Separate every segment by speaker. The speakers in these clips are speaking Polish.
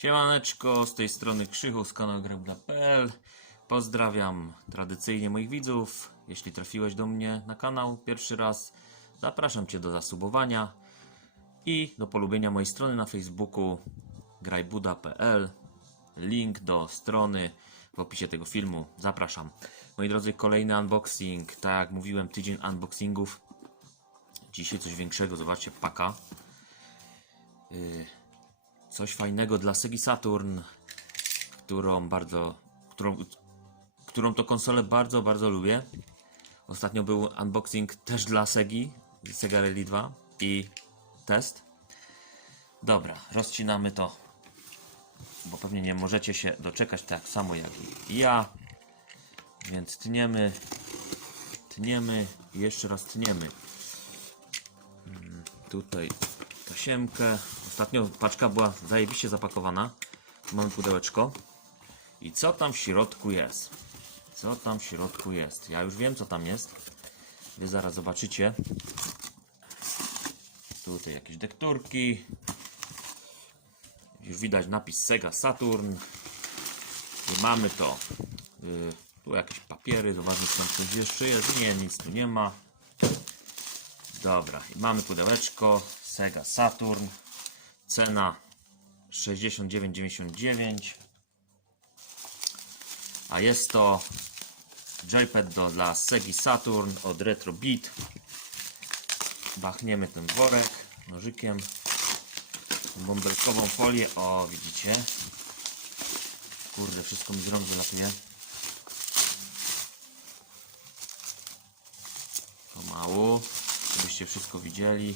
Speaker 1: Siemaneczko, z tej strony Krzychu z kanału Grabda.pl Pozdrawiam tradycyjnie moich widzów. Jeśli trafiłeś do mnie na kanał pierwszy raz, zapraszam Cię do zasubowania i do polubienia mojej strony na Facebooku grajbuda.pl Link do strony w opisie tego filmu. Zapraszam. Moi drodzy, kolejny unboxing. Tak jak mówiłem, tydzień unboxingów. Dzisiaj coś większego. Zobaczcie, paka. Yy, coś fajnego dla Segi Saturn, którą bardzo, którą, którą to konsolę bardzo, bardzo lubię. Ostatnio był unboxing też dla Segi, Sega Rally 2 i test. Dobra, rozcinamy to, bo pewnie nie możecie się doczekać tak samo jak i ja. Więc tniemy, tniemy i jeszcze raz tniemy. Mm, Tutaj tasiemkę. Ostatnio paczka była zajebiście zapakowana. Mamy pudełeczko. I co tam w środku jest? Co tam w środku jest? Ja już wiem co tam jest. Wy zaraz zobaczycie. Tutaj jakieś dekturki. Już widać napis Sega Saturn. I mamy to. Yy, tu jakieś papiery. Zobaczmy czy tam coś jeszcze jest. Nie, nic tu nie ma. Dobra, i mamy pudełeczko Sega Saturn. Cena 69,99. A jest to joypad do, dla Segi Saturn od Retro Beat. Bachniemy ten worek nożykiem. Bąbelkową folię. O, widzicie? Kurde, wszystko mi z rąk wylatuje. Pomału, żebyście wszystko widzieli.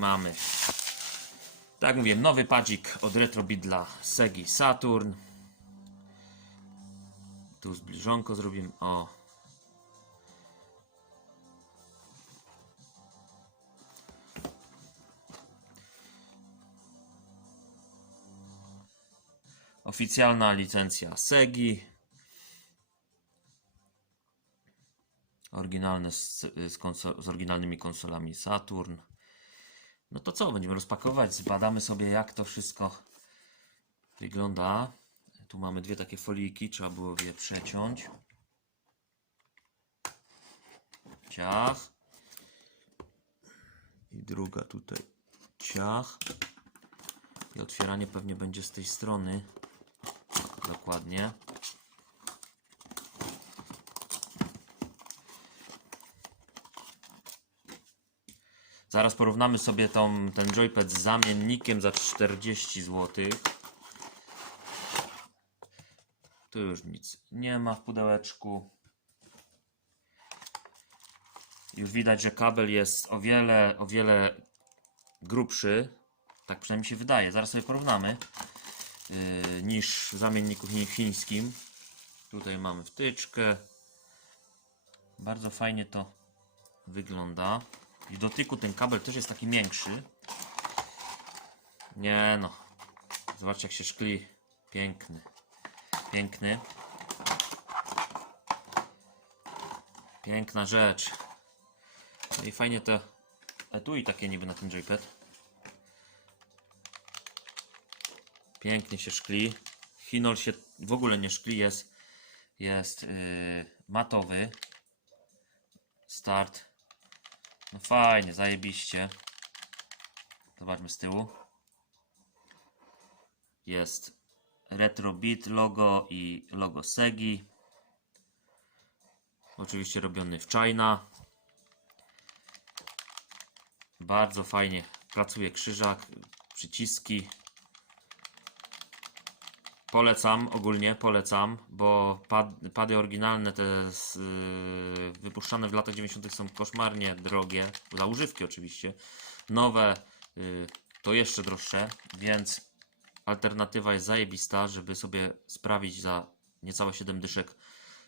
Speaker 1: Mamy, tak jak mówię, nowy padzik od Retrobit dla Segi Saturn. Tu zbliżonko zrobimy. O. Oficjalna licencja Segi. Oryginalne z, z, z oryginalnymi konsolami Saturn. No to co, będziemy rozpakować, zbadamy sobie jak to wszystko wygląda. Tu mamy dwie takie foliki, trzeba było je przeciąć. Ciach. I druga tutaj ciach. I otwieranie pewnie będzie z tej strony. Dokładnie. Zaraz porównamy sobie tą, ten joypad z zamiennikiem za 40 zł. Tu już nic nie ma w pudełeczku. Już widać, że kabel jest o wiele, o wiele grubszy. Tak przynajmniej się wydaje. Zaraz sobie porównamy. Yy, niż w zamienniku chi- chińskim. Tutaj mamy wtyczkę. Bardzo fajnie to wygląda. I w dotyku ten kabel też jest taki większy. Nie no. Zobaczcie jak się szkli. Piękny. Piękny. Piękna rzecz. No i fajnie to etui takie niby na ten joypad. Pięknie się szkli. Chinol się w ogóle nie szkli. Jest, jest yy, matowy. Start. No fajnie, zajebiście. Zobaczmy z tyłu. Jest Retro Beat logo i logo Segi. Oczywiście robiony w China. Bardzo fajnie pracuje krzyżak, przyciski. Polecam, ogólnie polecam, bo pad, pady oryginalne, te z, yy, wypuszczane w latach 90. są koszmarnie drogie, za używki oczywiście. Nowe yy, to jeszcze droższe, więc alternatywa jest zajebista, żeby sobie sprawić za niecałe 7 dyszek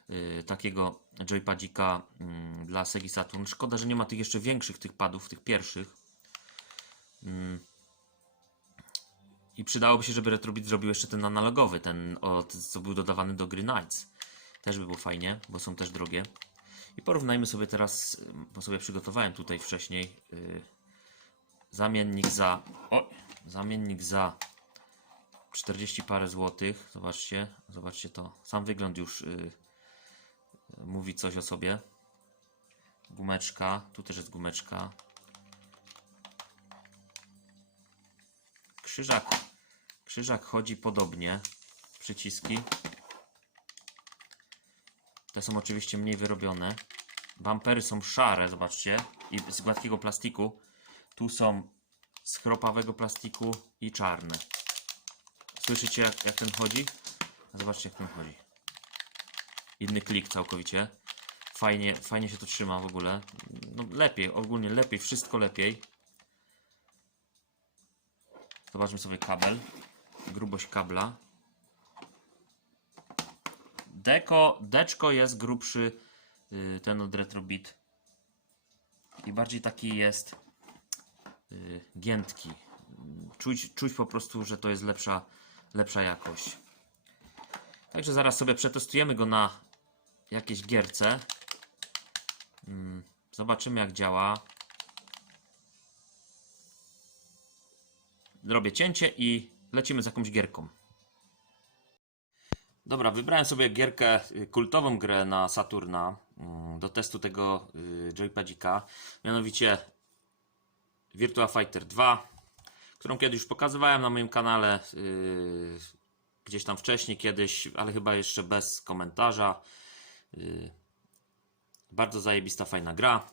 Speaker 1: yy, takiego joypadzika yy, dla Segi Saturn. Szkoda, że nie ma tych jeszcze większych tych padów, tych pierwszych. Yy. I przydałoby się, żeby Retrobit zrobił jeszcze ten analogowy, ten od, co był dodawany do Gry. Też by było fajnie, bo są też drogie. I porównajmy sobie teraz, bo sobie przygotowałem tutaj wcześniej yy, zamiennik za... O, Zamiennik za 40 parę złotych. Zobaczcie, zobaczcie to. Sam wygląd już y, mówi coś o sobie. Gumeczka, tu też jest gumeczka. Krzyżak, krzyżak chodzi podobnie. Przyciski. Te są oczywiście mniej wyrobione. Bampery są szare, zobaczcie. I z gładkiego plastiku. Tu są z chropawego plastiku i czarne. Słyszycie jak, jak ten chodzi? Zobaczcie jak ten chodzi. Inny klik całkowicie. Fajnie, fajnie się to trzyma w ogóle. No lepiej, ogólnie lepiej, wszystko lepiej. Zobaczmy sobie kabel. Grubość kabla. Deko, deczko jest grubszy y, ten od Retrobit. I bardziej taki jest y, giętki. Czuć, czuć po prostu, że to jest lepsza, lepsza jakość. Także zaraz sobie przetestujemy go na jakiejś gierce. Mm, Zobaczymy jak działa. Robię cięcie i lecimy z jakąś gierką. Dobra, wybrałem sobie gierkę, y, kultową grę na Saturna mm, do testu tego y, joypadika, mianowicie Virtua Fighter 2, którą kiedyś już pokazywałem na moim kanale, y, gdzieś tam wcześniej kiedyś, ale chyba jeszcze bez komentarza. Bardzo zajebista, fajna gra.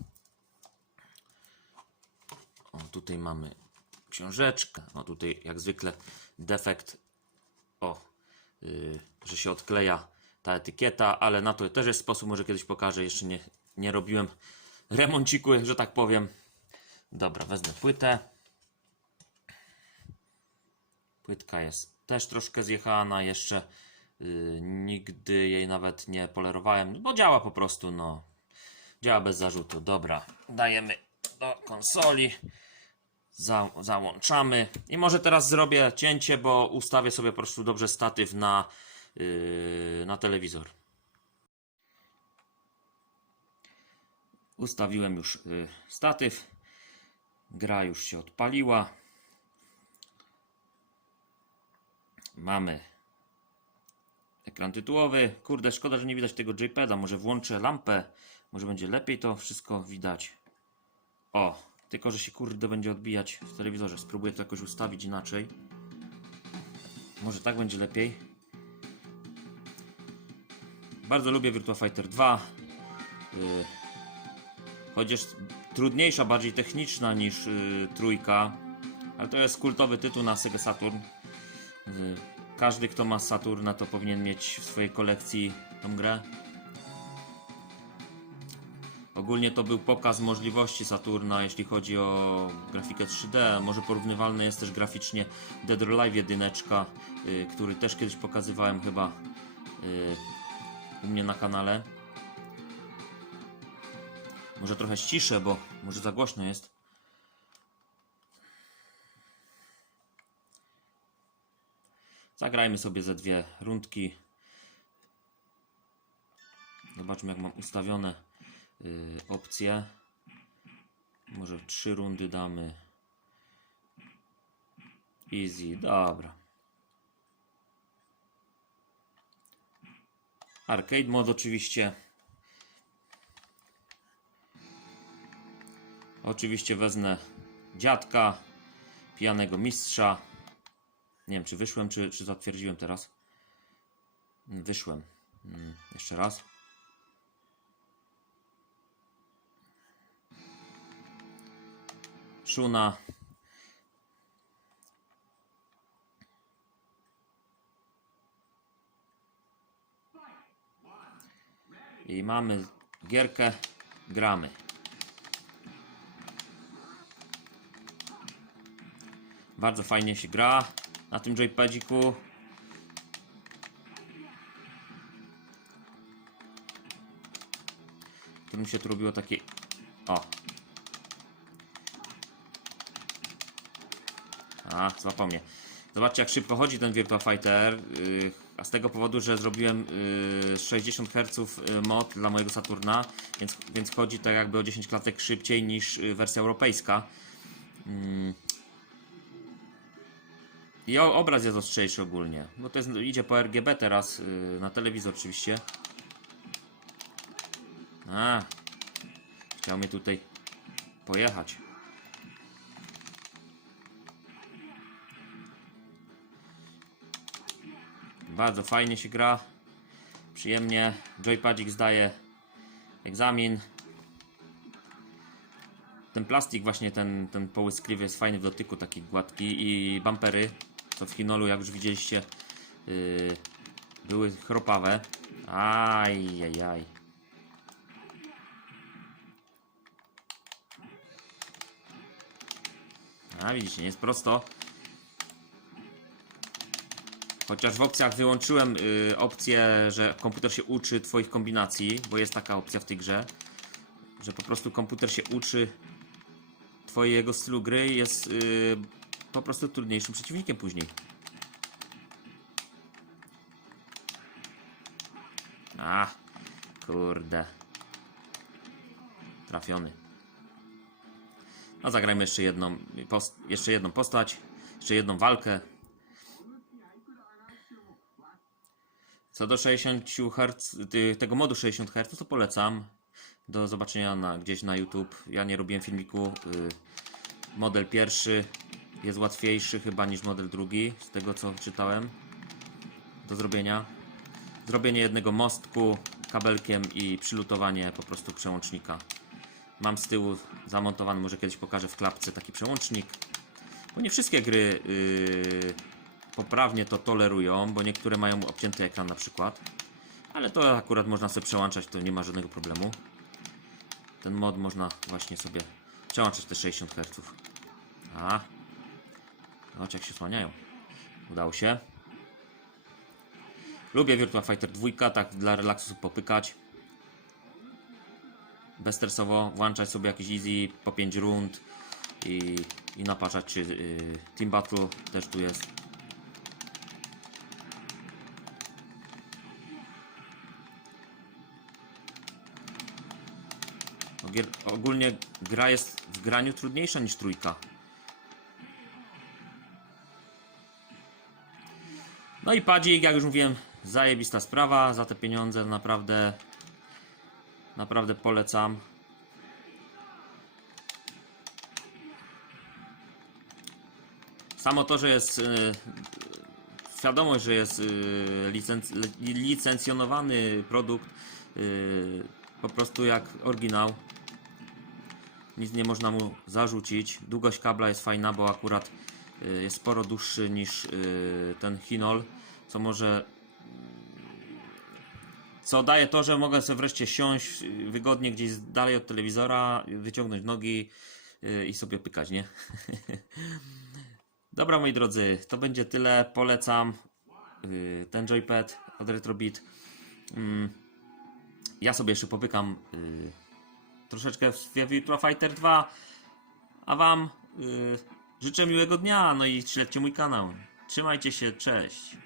Speaker 1: O, tutaj mamy książeczkę. O, tutaj jak zwykle defekt. O, yy, że się odkleja ta etykieta, ale na to też jest sposób, może kiedyś pokażę. Jeszcze nie, nie robiłem remonciku, że tak powiem. Dobra, wezmę płytę. Płytka jest też troszkę zjechana, jeszcze yy, nigdy jej nawet nie polerowałem, bo działa po prostu, no. Działa bez zarzutu. Dobra, dajemy do konsoli. Za, załączamy. I może teraz zrobię cięcie, bo ustawię sobie po prostu dobrze statyw na, yy, na telewizor. Ustawiłem już yy, statyw. Gra już się odpaliła. Mamy ekran tytułowy. Kurde, szkoda, że nie widać tego JPEGa. Może włączę lampę. Może będzie lepiej to wszystko widać. O, tylko że się kurde będzie odbijać w telewizorze. Spróbuję to jakoś ustawić inaczej. Może tak będzie lepiej. Bardzo lubię Virtua Fighter 2. Yy, chociaż trudniejsza, bardziej techniczna niż yy, trójka. Ale to jest kultowy tytuł na Sega Saturn. Yy, każdy, kto ma Saturna, to powinien mieć w swojej kolekcji tą grę. Ogólnie to był pokaz możliwości Saturna, jeśli chodzi o grafikę 3D. Może porównywalny jest też graficznie Dead or Alive 1, y, który też kiedyś pokazywałem chyba y, u mnie na kanale. Może trochę ściszę, bo może za głośno jest. Zagrajmy sobie ze dwie rundki. Zobaczmy jak mam ustawione y, opcje. Może trzy rundy damy. Easy, dobra. Arcade mod oczywiście. Oczywiście wezmę dziadka, pijanego mistrza. Nie wiem, czy wyszłem, czy, czy zatwierdziłem teraz. Wyszłem. Mm, Jeszcze raz. Szuna. I mamy gierkę, gramy. Bardzo fajnie się gra na tym joypadiku. Którym się tu robiło takie... O. A, złapał mnie. Zobaczcie jak szybko chodzi ten Virtua Fighter. Yy, a z tego powodu, że zrobiłem yy, 60 Hz yy, mod dla mojego Saturna, więc, więc chodzi tak jakby o 10 klatek szybciej niż wersja europejska. Yy. I obraz jest ostrzejszy ogólnie. Bo to jest, idzie po RGB teraz, na telewizor oczywiście. A, chciał mnie tutaj pojechać. Bardzo fajnie się gra. Przyjemnie. Joypadzik zdaje egzamin. Ten plastik właśnie, ten, ten połyskliwy jest fajny w dotyku, taki gładki i bumpery, co w Hinolu, jak już widzieliście, yy, były chropawe. Aj, aj, aj. A widzicie, nie jest prosto. Chociaż w opcjach wyłączyłem y, opcję, że komputer się uczy Twoich kombinacji, bo jest taka opcja w tej grze, że po prostu komputer się uczy Twojego stylu gry i jest y, po prostu trudniejszym przeciwnikiem później. A, kurde. Trafiony. No zagrajmy jeszcze jedną, jeszcze jedną postać, jeszcze jedną walkę. Co do 60 Hz, tego modu 60 Hz, to polecam. Do zobaczenia na, gdzieś na YouTube. Ja nie robiłem filmiku. y, Model pierwszy jest łatwiejszy chyba niż model drugi, z tego co czytałem. Do zrobienia. Zrobienie jednego mostku kabelkiem i przylutowanie po prostu przełącznika. Mam z tyłu zamontowany, może kiedyś pokażę w klapce taki przełącznik. Bo nie wszystkie gry yy, poprawnie to tolerują, bo niektóre mają obcięty ekran na przykład. Ale to akurat można sobie przełączać, to nie ma żadnego problemu. Ten mod można właśnie sobie przełączać te 60 Hz. A. Zobacz jak się słaniają. Udało się. Lubię Virtua Fighter 2, tak dla relaksu popykać. Bezstresowo włączać sobie jakiś easy po 5 rund i, i naparzać czy yy, Team Battle też tu jest. Gier, ogólnie gra jest w graniu trudniejsza niż trójka. No i padzik, jak już mówiłem, zajebista sprawa za te pieniądze, naprawdę naprawdę polecam. Samo to, że jest e, świadomość, że jest e, licenc, li- licencjonowany produkt e, po prostu jak oryginał. Nic nie można mu zarzucić. Długość kabla jest fajna, bo akurat y, jest sporo dłuższy niż y, ten Hinol, co może co daje to, że mogę sobie wreszcie siąść y, wygodnie gdzieś dalej od telewizora, wyciągnąć nogi i sobie pykać, nie? Dobra, moi drodzy, to będzie tyle. Polecam ten joypad od Retrobit. Mm, Ja sobie jeszcze popykam troszeczkę w Virtua Fighter 2, a Wam y, życzę miłego dnia, no i śledźcie mój kanał. Trzymajcie się, cześć.